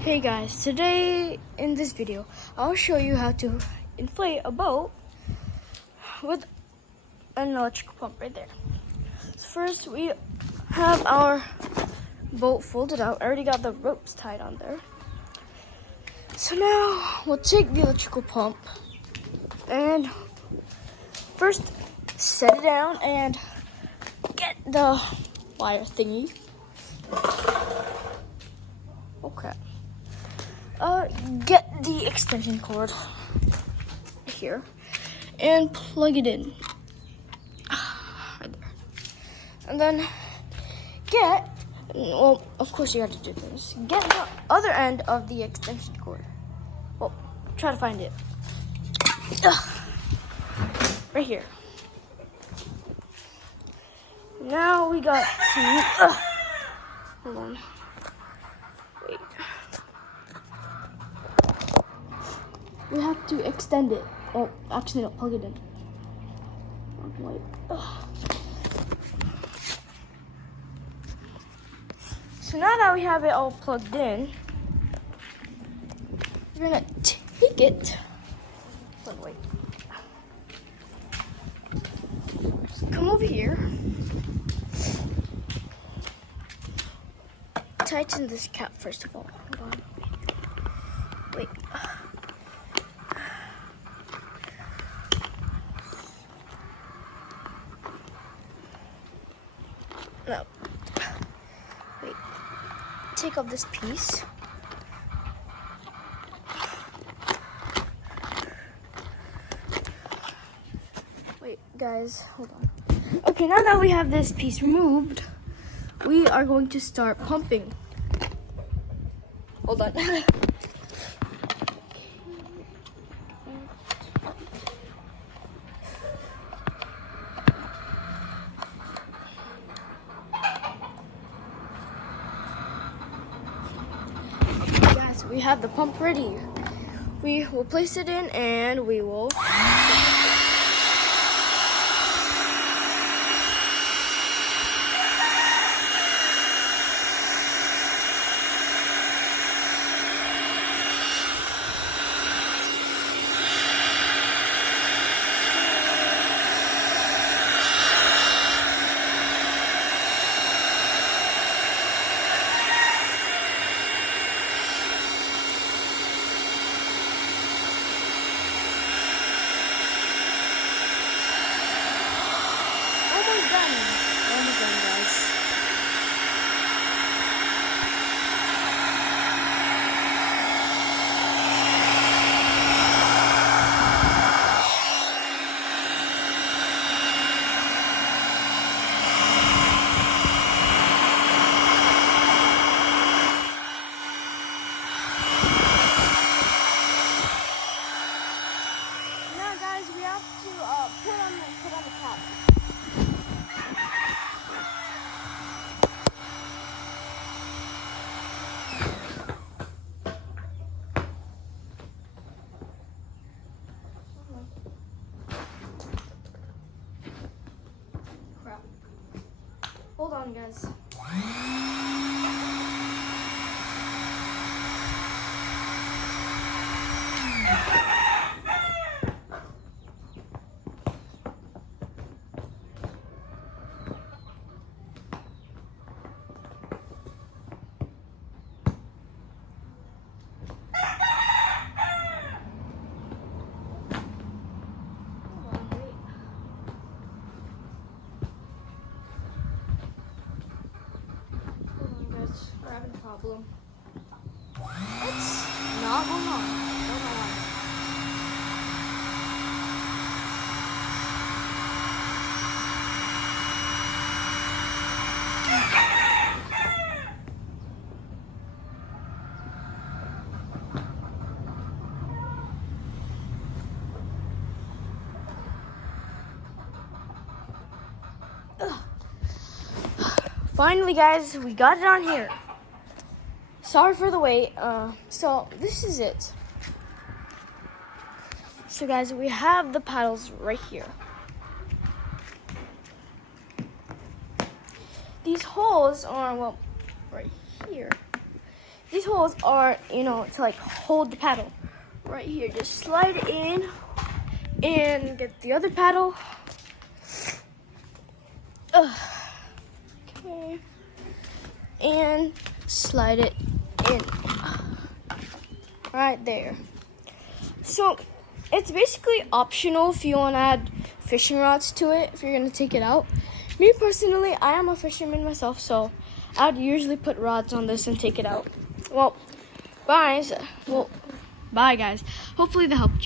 Hey guys, today in this video I'll show you how to inflate a boat with an electrical pump right there. So first we have our boat folded out. I already got the ropes tied on there. So now we'll take the electrical pump and first set it down and get the wire thingy. Okay. Get the extension cord here and plug it in right there. And then of course you have to do this. Get the other end of the extension cord. Well, try to find it. Right here. Now we got to, hold on. Wait. We have to extend it. Oh, actually, no, plug it in. Wait. So now that we have it all plugged in, we're gonna take it. Wait. Come over here. Tighten this cap first of all. Hold on. Wait. No. Wait. Take off this piece. Wait, guys, hold on. Okay, now that we have this piece removed, we are going to start pumping. Hold on. Guys, we have the pump ready. We will place it in and we will. Almost done, guys. Now, guys, we have to put on the top. Crap. Hold on, guys. We're having a problem. It's not going on. Don't know why. Finally, guys, we got it on here. Sorry for the wait. So this is it. So guys, we have the paddles right here. These holes are, well, right here. these holes are, to like hold the paddle. Right here, just slide it in and get the other paddle. Okay. And slide it in. Right there. So it's basically optional if you want to add fishing rods to it, if you're going to take it out. Me personally, I am a fisherman myself, so I'd usually put rods on this and take it out. Well, bye guys. Hopefully that helped you.